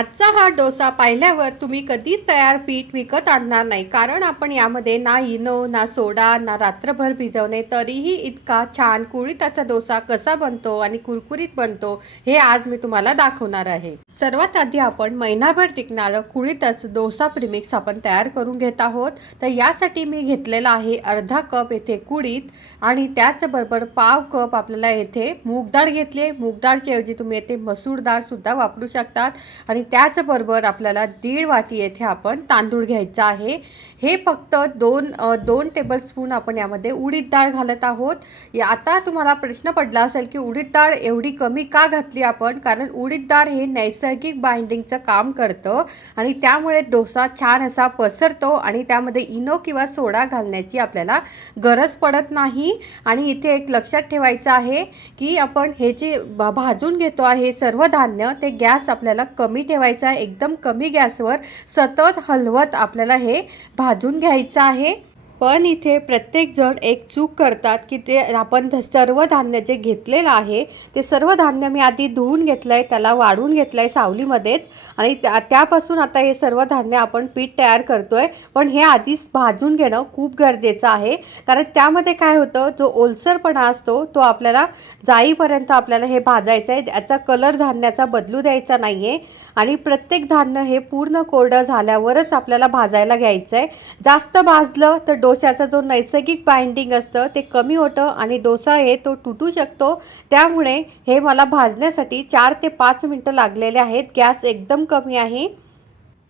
आजचा हा डोसा पाहिल्यावर तुम्ही कधीच तयार पीठ विकत आणणार नाही, कारण आपण यामध्ये ना इनो ना सोडा ना रात्रभर भिजवणे, तरीही इतका छान कुळीथाचा डोसा कसा बनतो आणि कुरकुरीत बनतो हे आज मी तुम्हाला दाखवणार आहे। सर्वात आधी आपण महिनाभर टिकणारं कुळीथाचं डोसा प्रीमिक्स आपण तयार करून घेत आहोत। तर यासाठी मी घेतलेला आहे अर्धा कप येथे कुळीथ आणि त्याचबरोबर पाव कप आपल्याला येथे मूग डाळ घेतली। मूग डाळच्या ऐवजी तुम्ही येथे मसूर डाळ सुद्धा वापरू शकतात आणि त्याचबरोबर आपल्याला 1.5 वाटी येथे आपण तांदूळ घ्यायचा आहे। हे फक्त 2 टेबलस्पून आपण यामध्ये उडीद डाळ घालत आहोत। आता तुम्हाला प्रश्न पडला असेल की उडीद डाळ एवढी कमी का घातली आपण, कारण उडीद डाळ हे नैसर्गिक बाइंडिंगचं काम करतं आणि त्यामुळे डोसा छान असा पसरतो आणि त्यामध्ये इनो किंवा सोडा घालण्याची आपल्याला गरज पडत नाही। आणि इथे एक लक्षात ठेवायचं आहे की आपण हे जे भाजून घेतो आहे सर्व धान्य, ते गॅस आपल्याला कमी ठेवायचा आहे। एकदम कमी गॅसवर सतत हलवत आपल्याला हे भाजून घ्यायचं आहे। पण इथे प्रत्येक जण एक चूक करतात की ते आपण सर्व धान्य जे घेतलेलं आहे ते सर्व धान्य मी आधी धुवून घेतलं आहे, त्याला वाळून घेतलं आहे सावलीमध्येच आणि त्यापासून आता हे सर्व धान्य आपण पीठ तयार करतोय। पण हे आधीच भाजून घेणं खूप गरजेचं आहे, कारण त्यामध्ये काय होतं, जो ओलसरपणा असतो तो आपल्याला जाईपर्यंत आपल्याला हे भाजायचं आहे। त्याचा कलर धान्याचा बदलू द्यायचा नाही आहे आणि प्रत्येक धान्य हे पूर्ण कोरडं झाल्यावरच आपल्याला भाजायला घ्यायचं आहे। जास्त भाजलं तर डोस्याचा जो नैसर्गिक बाइंडिंग असतं ते कमी होतं आणि डोसा हे तो तुटू शकतो। त्यामुळे हे मला भाजण्यासाठी 4 ते 5 मिनिटं लागलेले आहेत। गॅस एकदम कमी आहे।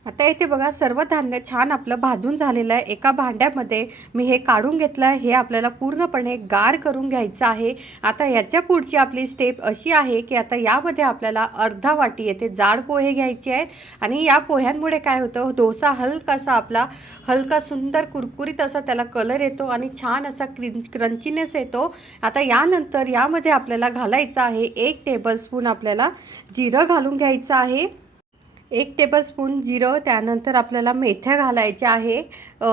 आता इथे बघा सर्व धान्य छान आपलं भाजून झालेलं आहे। एका भांड्यामध्ये मी हे काढून घेतलं आहे। हे आपल्याला पूर्णपणे गार करून घ्यायचं आहे। आता याच्या पुढची आपली स्टेप अशी आहे की आता यामध्ये आपल्याला अर्धा वाटी येथे जाड पोहे घ्यायचे आहेत आणि या पोह्यांमुळे काय होतं, डोसा हलका सुंदर कुरकुरीत असा त्याला कलर येतो आणि छान असा क्रंचीनेस येतो। आता यानंतर यामध्ये आपल्याला घालायचं आहे 1 टेबलस्पून आपल्याला जिरं घालून घ्यायचं आहे। 1 टेबलस्पून जिरं, त्यानंतर आपल्याला मेथ्या घालायच्या आहे।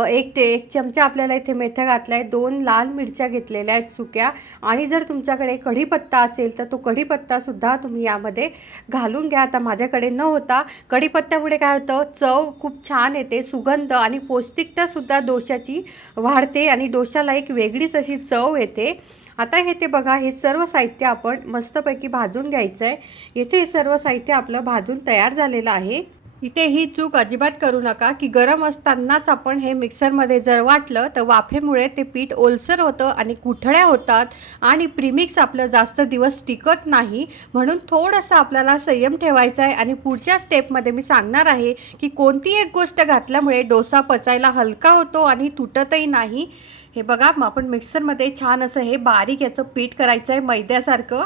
एक चमचा आपल्याला इथे मेथ्या घातल्या आहे। 2 लाल मिरच्या घेतलेल्या आहेत सुक्या, आणि जर तुमच्याकडे कढीपत्ता असेल तर तो कढीपत्तासुद्धा तुम्ही यामध्ये घालून घ्या। आता माझ्याकडे न होता, कढीपत्त्यामुळे काय होतं, चव खूप छान येते, सुगंध आणि पौष्टिकतासुद्धा डोशाची वाढते आणि डोशाला एक वेगळीच अशी चव येते। आता हे ते बघा, हे सर्व साहित्य आपण मस्तपैकी भाजून घ्यायचं आहे। इथे हे सर्व साहित्य आपलं भाजून तयार झालेलं आहे। इथे ही चूक अजिबात करू नका की गरम असतानाच आपण हे मिक्सरमध्ये जर वाटलं तर वाफेमुळे ते पीठ ओलसर होतं आणि गुठळ्या होतात आणि प्रीमिक्स आपलं जास्त दिवस टिकत नाही। म्हणून थोडंसं आपल्याला संयम ठेवायचा आहे आणि पुढच्या स्टेपमध्ये मी सांगणार आहे की कोणती एक गोष्ट घातल्यामुळे डोसा पचायला हलका होतो आणि तुटतही नाही। हे बघा, आपण मिक्सरमध्ये छान असं हे बारीक याचं पीठ करायचं आहे मैद्यासारखं।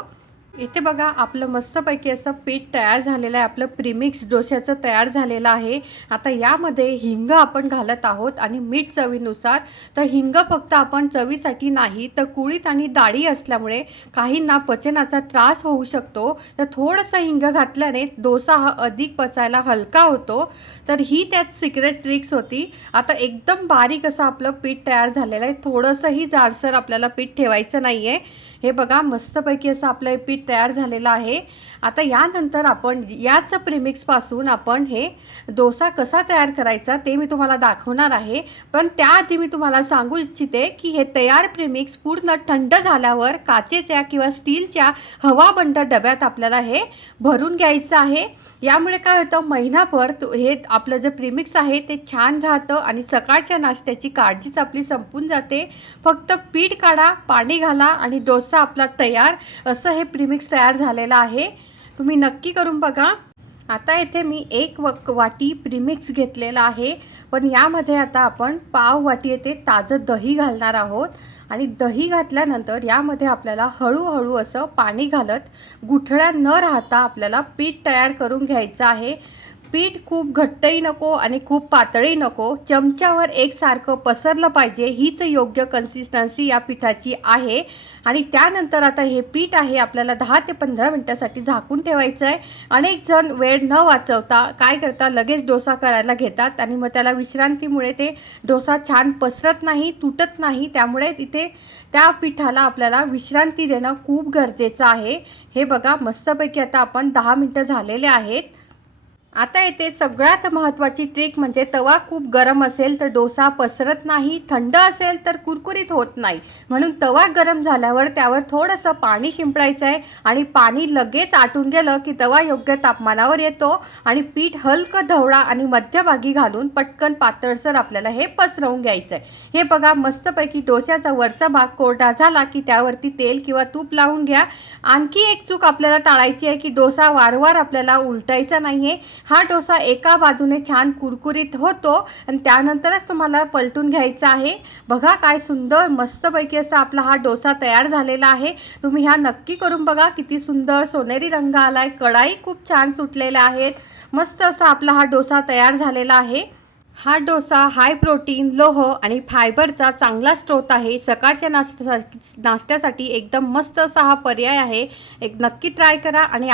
इथे बघा आपलं मस्तपैकी असं पीठ तयार झालेलं आहे, आपलं प्रीमिक्स डोश्याचं तयार झालेलं आहे। आता यामध्ये हिंग आपण घालत आहोत आणि मीठ चवीनुसार। तर हिंग फक्त आपण चवीसाठी नाही, तर कुळीथ आणि डाळी असल्यामुळे काहींना पचनाचा त्रास होऊ शकतो, तर थोडंसं हिंग घातल्याने डोसा हा अधिक पचायला हलका होतो। तर ही त्यात सिक्रेट ट्रिक्स होती। आता एकदम बारीक असं आपलं पीठ तयार झालेलं आहे, थोडंसंही जाडसर आपल्याला पीठ ठेवायचं नाही आहे। हे बघा मस्तपैकी असं आपलं हे पीठ तयार झालेलं आहे। आता यानंतर आपण याच प्रीमिक्सपासून आपण हे डोसा कसा तयार करायचा ते मी तुम्हाला दाखवणार आहे। पण त्याआधी मी तुम्हाला सांगू इच्छिते की हे तयार प्रीमिक्स पूर्ण थंड झाल्यावर काचेच्या किंवा स्टीलच्या हवाबंद डब्यात आपल्याला हे भरून घ्यायचं आहे। यामुळे काय होतं, महिनाभर हे आपलं जे प्रीमिक्स आहे ते छान राहतं आणि सकाळच्या नाश्त्याची काळजीच आपली संपून जाते। फक्त पीठ काढा, पाणी घाला आणि डोसा आपला तयार। असं हे प्रीमिक्स तयार झालेलं आहे, तुम्ही नक्की करून बघा। आता इथे मी 1 वाटी प्रीमिक्स घेतलेला आहे, पण यामध्ये आता आपण पाव वाटी येथे ताजं दही घालणार आहोत आणि दही घातल्यानंतर यामध्ये आपल्याला हळूहळू असं पाणी घालत गुठळ्या न राहता आपल्याला पीठ तयार करून घ्यायचं आहे। पीठ खूप घट्टही नको आणि खूप पातळही नको, चमच्यावर एकसारखं पसरलं पाहिजे, हीच योग्य कन्सिस्टन्सी या पिठाची आहे। आणि त्यानंतर आता हे पीठ आहे आपल्याला 10 ते 15 मिनिटासाठी झाकून ठेवायचं आहे। अनेक जण वेळ न वाचवता काय करतात, लगेच डोसा करायला घेतात आणि मग त्याला विश्रांतीमुळे ते डोसा छान पसरत नाही, तुटत नाही। त्यामुळे तिथे त्या पिठाला आपल्याला विश्रांती देणं खूप गरजेचं आहे। हे बघा मस्तपैकी आता आपण 10 मिनिटं झालेले आहेत। आता येते सगळ्यात महत्त्वाची ट्रिक, म्हणजे तवा खूप गरम असेल तर डोसा पसरत नाही, थंड असेल तर कुरकुरीत होत नाही. म्हणून तवा गरम झाल्यावर त्यावर थोडंसं पाणी शिंपडायचं आहे आणि पाणी लगेच आटून गेलं की तवा योग्य तापमानावर येतो आणि पीठ हलकं ढवळा आणि मध्यभागी घालून पटकन पातळसर आपल्याला हे पसरवून घ्यायचं आहे. हे बघा, मस्तपैकी डोश्याचा वरचा भाग कोरडा झाला की त्यावरती तेल किंवा तूप लावून घ्या. आणखी एक चूक आपल्याला टाळायची आहे की डोसा वारंवार आपल्याला उलटायचा नाही आहे. हा डोसा एका बाजूने छान कुरकुरीत होतो आणि त्यानंतरच तुम्हाला पलटून घ्यायचा आहे. बघा काय सुंदर मस्तपैकी असा आपला हा डोसा तयार झालेला आहे. तुम्ही ह्या नक्की करून बघा. किती सुंदर सोनेरी रंग आलाय, कढाई खूप छान सुटलेल्या आहेत. मस्त असा आपला हा डोसा तयार झालेला आहे. हा डोसा हाय प्रोटीन, लोह आणि फायबरचा चांगला स्रोत आहे. सकाळच्या नाश्त्यासाठी एकदम मस्त असा हा पर्याय आहे. एक नक्की ट्राय करा आणि